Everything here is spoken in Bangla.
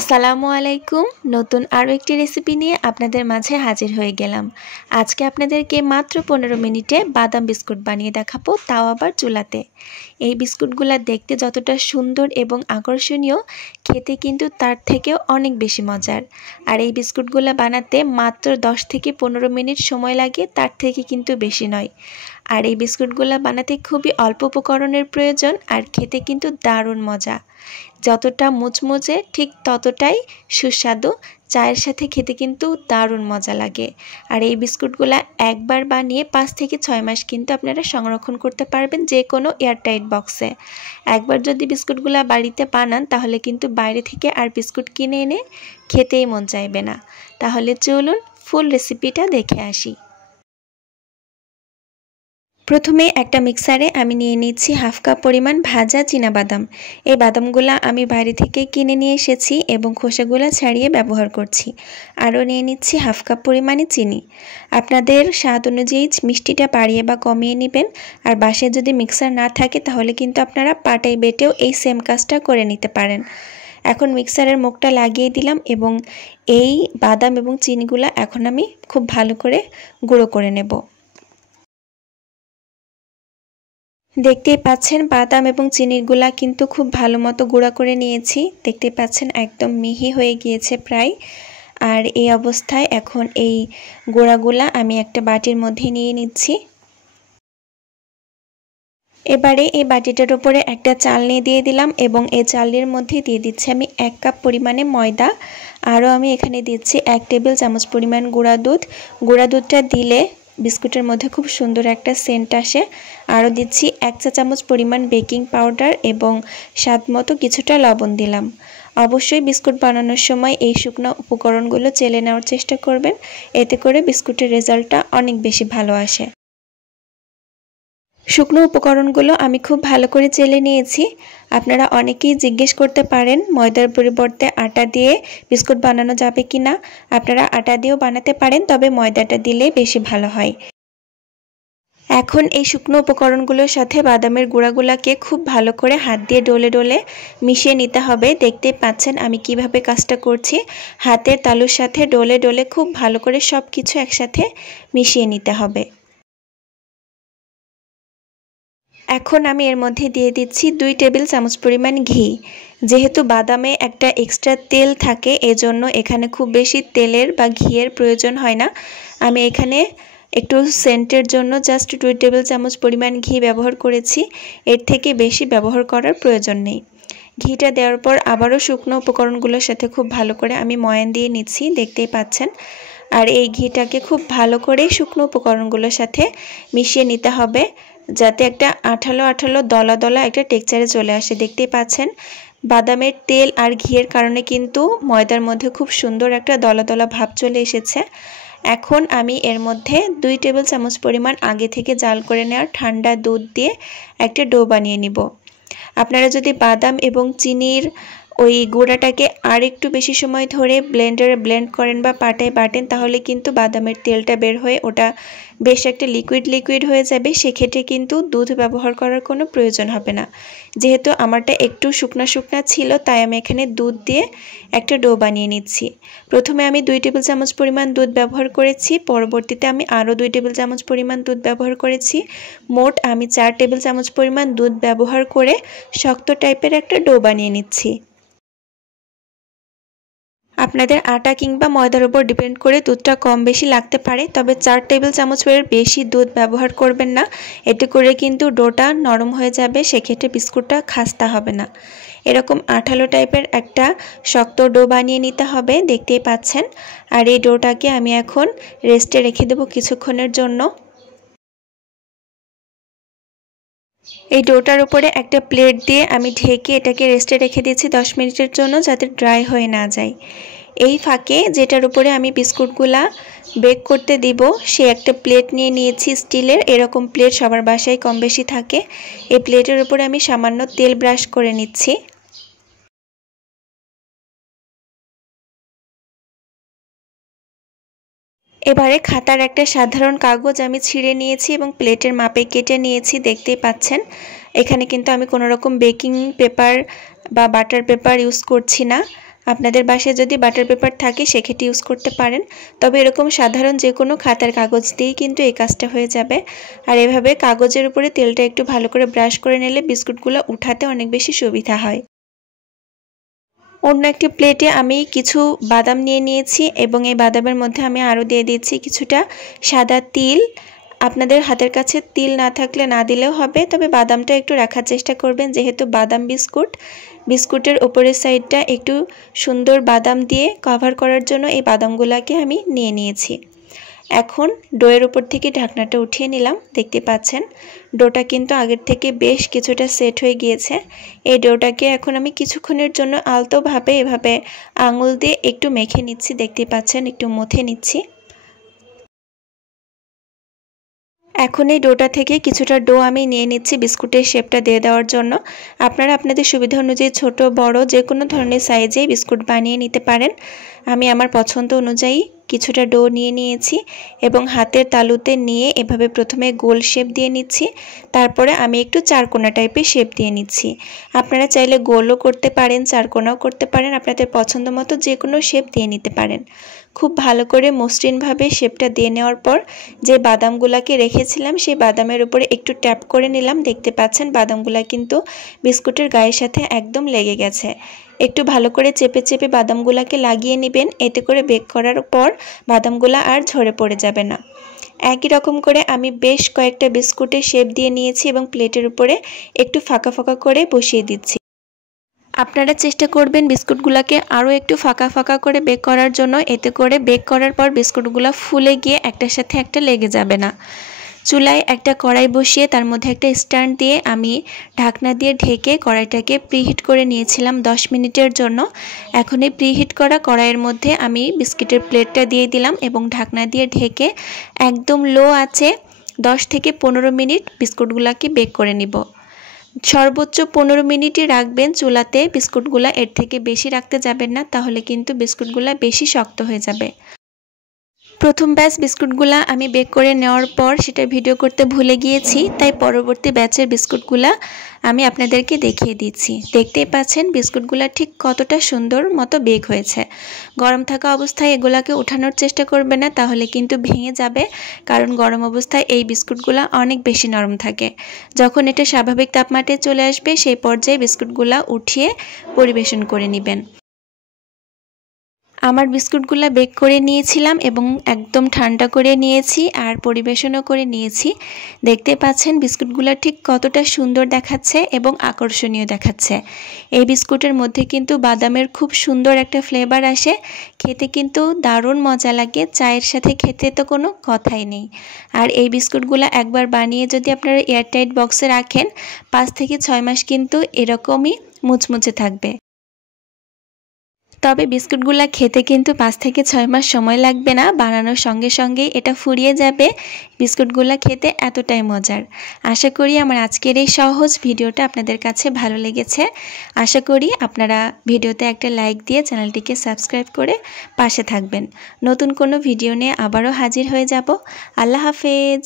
আসসালামু আলাইকুম। নতুন আরও একটি রেসিপি নিয়ে আপনাদের মাঝে হাজির হয়ে গেলাম। আজকে আপনাদেরকে মাত্র 15 মিনিটে বাদাম বিস্কুট বানিয়ে দেখাবো, তাও আবার চুলাতে। এই বিস্কুটগুলো দেখতে যতটা সুন্দর এবং আকর্ষণীয়, খেতে কিন্তু তার থেকেও অনেক বেশি মজার। আর এই বিস্কুটগুলো বানাতে মাত্র 10 থেকে 15 মিনিট সময় লাগে, তার থেকে কিন্তু বেশি নয়। আর এই বিস্কুটগুলো বানাতে খুবই অল্প উপকরণের প্রয়োজন, আর খেতে কিন্তু দারুণ মজা। যতটা মুচমুচে ঠিক ততটাই সুস্বাদু। চায়ের সাথে খেতে কিন্তু দারুণ মজা লাগে। আর এই বিস্কুটগুলো একবার বানিয়ে 5 থেকে 6 মাস কিন্তু আপনারা সংরক্ষণ করতে পারবেন যে কোনো এয়ারটাইট বক্সে। একবার যদি বিস্কুটগুলো বাড়িতে বানান তাহলে কিন্তু বাইরে থেকে আর বিস্কুট কিনে এনে খেতেই মন চাইবে না। তাহলে চলুন ফুল রেসিপিটা দেখে আসি। প্রথমে একটা মিক্সারে আমি নিয়ে নিচ্ছি হাফ কাপ পরিমাণ ভাজা চীনাবাদাম। এই বাদামগুলো আমি বাইরে থেকে কিনে নিয়ে এসেছি এবং খোসাগুলো ছাড়িয়ে ব্যবহার করছি। আরও নিয়ে নিচ্ছি হাফ কাপ পরিমাণে চিনি। আপনাদের স্বাদ অনুযায়ী মিষ্টিটা বাড়িয়ে বা কমিয়ে নেবেন। আর বাসায় যদি মিক্সার না থাকে তাহলে কিন্তু আপনারা পাটায় বেটেও এই সেম কাজটা করে নিতে পারেন। এখন মিক্সারের মুখটা লাগিয়ে দিলাম এবং এই বাদাম এবং চিনিগুলো এখন আমি খুব ভালো করে গুঁড়ো করে নেব। দেখতেই পাচ্ছেন বাদাম এবং চিনিগুলা কিন্তু খুব ভালো মতো গুঁড়া করে নিয়েছি। দেখতেই পাচ্ছেন একদম মিহি হয়ে গিয়েছে প্রায়। আর এই অবস্থায় এখন এই গুঁড়াগুলা আমি একটা বাটির মধ্যে নিয়ে নিচ্ছি। এবারে এই বাটিটার উপরে একটা চালনি দিয়ে দিলাম এবং এই চালনির মধ্যে দিয়ে দিচ্ছি আমি 1 কাপ পরিমাণে ময়দা। আরও আমি এখানে দিচ্ছি 1 টেবিল চামচ পরিমাণ গুঁড়া দুধ। গুঁড়া দুধটা দিলে বিস্কুটের মধ্যে খুব সুন্দর একটা সেন্ট আসে। আরও দিচ্ছি 1 চা চামচ পরিমাণ বেকিং পাউডার এবং স্বাদ মতো কিছুটা লবণ দিলাম। অবশ্যই বিস্কুট বানানোর সময় এই শুকনো উপকরণগুলো চেলে নেওয়ার চেষ্টা করবেন, এতে করে বিস্কুটের রেজাল্টটা অনেক বেশি ভালো আসে। শুকনো উপকরণগুলো আমি খুব ভালো করে চেলে নিয়েছি। আপনারা অনেকেই জিজ্ঞেস করতে পারেন ময়দার পরিবর্তে আটা দিয়ে বিস্কুট বানানো যাবে কিনা। আপনারা আটা দিয়েও বানাতে পারেন, তবে ময়দাটা দিলে বেশি ভালো হয়। এখন এই শুকনো উপকরণগুলোর সাথে বাদামের গুঁড়াগুলোকে খুব ভালো করে হাত দিয়ে ডলে ডলে মিশিয়ে নিতে হবে। দেখতেই পাচ্ছেন আমি কিভাবে কাজটা করছি। হাতের তালুর সাথে ডলে ডলে খুব ভালো করে সব কিছু একসাথে মিশিয়ে নিতে হবে। এখন আমি এর মধ্যে দিয়ে দিচ্ছি 2 টেবিল চামচ পরিমাণ ঘি। যেহেতু বাদামে একটা এক্সট্রা তেল থাকে, এজন্য এখানে খুব বেশি তেলের বা ঘিয়ের প্রয়োজন হয় না। আমি এখানে একটু সেন্টের জন্য জাস্ট 2 টেবিল চামচ পরিমাণ ঘি ব্যবহার করেছি। এর থেকে বেশি ব্যবহার করার প্রয়োজন নেই। ঘিটা দেওয়ার পর আবারও শুকনো উপকরণগুলোর সাথে খুব ভালো করে আমি ময়ান দিয়ে নিচ্ছি, দেখতেই পাচ্ছেন। আর এই ঘিটাকে খুব ভালো করে শুকনো উপকরণগুলোর সাথে মিশিয়ে নিতে হবে, যাতে একটা আঠালো আঠালো দলা দলা একটা টেক্সচারে চলে আসে। দেখতেই পাচ্ছেন বাদামের তেল আর ঘিয়ের কারণে কিন্তু ময়দার মধ্যে খুব সুন্দর একটা দলা দলা ভাব চলে এসেছে। এখন আমি এর মধ্যে 2 টেবিল চামচ পরিমাণ আগে থেকে জাল করে নেওয়া ঠান্ডা দুধ দিয়ে একটা ডো বানিয়ে নিব। আপনারা যদি বাদাম এবং চিনির ওই গুঁড়াটাকে আর একটু বেশি সময় ধরে ব্লেন্ডারে ব্লেন্ড করেন বা পাটায় বাটেন, তাহলে কিন্তু বাদামের তেলটা বের হয়ে ওটা বেশ একটা লিকুইড লিকুইড হয়ে যাবে। সেক্ষেত্রে কিন্তু দুধ ব্যবহার করার কোনো প্রয়োজন হবে না। যেহেতু আমারটা একটু শুকনা শুকনা ছিল, তাই আমি এখানে দুধ দিয়ে একটা ডো বানিয়ে নিচ্ছি। প্রথমে আমি 2 টেবিল চামচ পরিমাণ দুধ ব্যবহার করেছি, পরবর্তীতে আমি আরও 2 টেবিল চামচ পরিমাণ দুধ ব্যবহার করেছি। মোট আমি 4 টেবিল চামচ পরিমাণ দুধ ব্যবহার করে শক্ত টাইপের একটা ডো বানিয়ে নিচ্ছি। আপনাদের আটা কিংবা ময়দার উপর ডিপেন্ড করে দুধটা কম বেশি লাগতে পারে, তবে 4 টেবিল চামচের বেশি দুধ ব্যবহার করবেন না। এতে করে কিন্তু ডোটা নরম হয়ে যাবে, সেক্ষেত্রে বিস্কুটটা খাস্তা হবে না। এরকম আঠালো টাইপের একটা শক্ত ডো বানিয়ে নিতে হবে, দেখতেই পাচ্ছেন। আর এই ডোটাকে আমি এখন রেস্টে রেখে দেবো কিছুক্ষণের জন্য। এই ডোটার উপরে একটা প্লেট দিয়ে আমি ঢেকে এটাকে রেস্টে রেখে দিয়েছি 10 মিনিটের জন্য, যাতে ড্রাই হয়ে না যায়। এই ফাঁকে যেটার উপরে আমি বিস্কুটগুলা বেক করতে দিব সে একটা প্লেট নিয়ে নিয়েছি স্টিলের। এরকম প্লেট সবার বাসায় কম বেশি থাকে। এই প্লেটের উপরে আমি সামান্য তেল ব্রাশ করে নিচ্ছি। এবারে খাতার একটা সাধারণ কাগজ আমি ছিঁড়ে নিয়েছি এবং প্লেটের মাপে কেটে নিয়েছি, দেখতেই পাচ্ছেন। এখানে কিন্তু আমি কোনো রকম বেকিং পেপার বা বাটার পেপার ইউজ করছি না। আপনাদের বাসায় যদি বাটার পেপার থাকে সেক্ষেত্রে ইউজ করতে পারেন, তবে এরকম সাধারণ যে কোনো খাতার কাগজ দিয়েই কিন্তু এই কাজটা হয়ে যাবে। আর এভাবে কাগজের উপরে তেলটা একটু ভালো করে ব্রাশ করে নিলে বিস্কুটগুলো উঠাতে অনেক বেশি সুবিধা হয়। অন্য একটি প্লেটে আমি কিছু বাদাম নিয়ে নিয়েছি এবং এই বাদামের মধ্যে আমি আরও দিয়ে দিচ্ছি কিছুটা সাদা তিল। আপনাদের হাতের কাছে তিল না থাকলে না দিলেও হবে, তবে বাদামটা একটু রাখার চেষ্টা করবেন, যেহেতু বাদাম বিস্কুটের উপরের সাইডটা একটু সুন্দর বাদাম দিয়ে কভার করার জন্য এই বাদামগুলোকে আমি নিয়ে নিয়েছি। এখন ডোয়ের উপর থেকে ঢাকনাটা উঠিয়ে নিলাম। দেখতে পাচ্ছেন ডোটা কিন্তু আগের থেকে বেশ কিছুটা সেট হয়ে গিয়েছে। এই ডোটাকে এখন আমি কিছুক্ষণের জন্য আলতোভাবে এভাবে আঙুল দিয়ে একটু মেখে নিচ্ছি। দেখতে পাচ্ছেন একটু মথে নিচ্ছি। এখন এই ডোটা থেকে কিছুটা ডো আমি নিয়ে নিচ্ছি বিস্কুটের শেপটা দিয়ে দেওয়ার জন্য। আপনারা আপনাদের সুবিধা অনুযায়ী ছোট বড় যে কোনো ধরনের সাইজে বিস্কুট বানিয়ে নিতে পারেন। আমি আমার পছন্দ অনুযায়ী কিছুটা ডো নিয়ে নিয়েছি এবং হাতের তালুতে নিয়ে এভাবে প্রথমে গোল শেপ দিয়ে নিচ্ছি, তারপরে আমি একটু চারকোনা টাইপের শেপ দিয়ে নিচ্ছি। আপনারা চাইলে গোলও করতে পারেন, চারকোনাও করতে পারেন, আপনাদের পছন্দ মতো যে কোনো শেপ দিয়ে নিতে পারেন। খুব ভালো করে মসৃণভাবে শেপটা দিয়ে নেওয়ার পর যে বাদামগুলোকে রেখেছিলাম সেই বাদামের উপরে একটু ট্যাপ করে নিলাম। দেখতে পাচ্ছেন বাদামগুলো কিন্তু বিস্কুটের গায়ের সাথে একদম লেগে গেছে। একটু ভালো করে চেপে চেপে বাদামগুলোকে লাগিয়ে নেবেন, এতে করে বেক করার পর বাদামগুলো আর ঝরে পড়ে যাবে না। একই রকম করে আমি বেশ কয়েকটা বিস্কুটের শেপ দিয়ে নিয়েছি এবং প্লেটের উপরে একটু ফাঁকা ফাঁকা করে বসিয়ে দিচ্ছি। আপনারা চেষ্টা করবেন বিস্কুটগুলোকে আরও একটু ফাঁকা ফাঁকা করে বেক করার জন্য, এতে করে বেক করার পর বিস্কুটগুলো ফুলে গিয়ে একটার সাথে একটা লেগে যাবে না। চুলায় একটা কড়াই বসিয়ে তার মধ্যে একটা স্ট্যান্ড দিয়ে আমি ঢাকনা দিয়ে ঢেকে কড়াইটাকে প্রিহিট করে নিয়েছিলাম 10 মিনিটের জন্য। এখন এই প্রিহিট করা কড়াইয়ের মধ্যে আমি বিস্কিটের প্লেটটা দিয়ে দিলাম এবং ঢাকনা দিয়ে ঢেকে একদম লো আঁচে 10 থেকে 15 মিনিট বিস্কুটগুলোকে বেক করে নিব। সর্বোচ্চ 15 মিনিটই রাখবেন চুলাতে, বিস্কুটগুলো এর থেকে বেশি রাখতে যাবেন না, তাহলে কিন্তু বিস্কুটগুলো বেশি শক্ত হয়ে যাবে। প্রথম ব্যাচ বিস্কুটগুলা আমি বেক করে নেওয়ার পর সেটা ভিডিও করতে ভুলে গিয়েছি, তাই পরবর্তী ব্যাচের বিস্কুটগুলা আমি আপনাদেরকে দেখিয়ে দিচ্ছি। দেখতেই পাচ্ছেন বিস্কুটগুলা ঠিক কতটা সুন্দর মতো বেক হয়েছে। গরম থাকা অবস্থায় এগুলাকে উঠানোর চেষ্টা করবে না, তাহলে কিন্তু ভেঙে যাবে, কারণ গরম অবস্থায় এই বিস্কুটগুলা অনেক বেশি নরম থাকে। যখন এটা স্বাভাবিক তাপমাত্রায় চলে আসবে সেই পর্যায়ে বিস্কুটগুলা উঠিয়ে পরিবেশন করে নেবেন। আমার বিস্কুটগুলো বেক করে নিয়েছিলাম এবং একদম ঠান্ডা করে নিয়েছি আর পরিবেশনও করে নিয়েছি। দেখতে পাচ্ছেন বিস্কুটগুলো ঠিক কতটা সুন্দর দেখাচ্ছে এবং আকর্ষণীয় দেখাচ্ছে। এই বিস্কুটের মধ্যে কিন্তু বাদামের খুব সুন্দর একটা ফ্লেভার আসে, খেতে কিন্তু দারুণ মজা লাগে। চায়ের সাথে খেতে তো কোনো কথাই নেই। আর এই বিস্কুটগুলো একবার বানিয়ে যদি আপনারা এয়ারটাইট বক্সে রাখেন 5 থেকে 6 মাস কিন্তু এরকমই মুচমুচে থাকবে। তবে বিস্কুটগুলো খেতে কিন্তু 5 থেকে 6 মাস সময় লাগবে না, বানানোর সঙ্গে সঙ্গে এটা ফুরিয়ে যাবে। বিস্কুটগুলো খেতে এতটাই মজার। আশা করি আমার আজকের এই সহজ ভিডিওটা আপনাদের কাছে ভালো লেগেছে। আশা করি আপনারা ভিডিওতে একটা লাইক দিয়ে চ্যানেলটিকে সাবস্ক্রাইব করে পাশে থাকবেন। নতুন কোনো ভিডিও নিয়ে আবারও হাজির হয়ে যাব। আল্লাহ হাফেজ।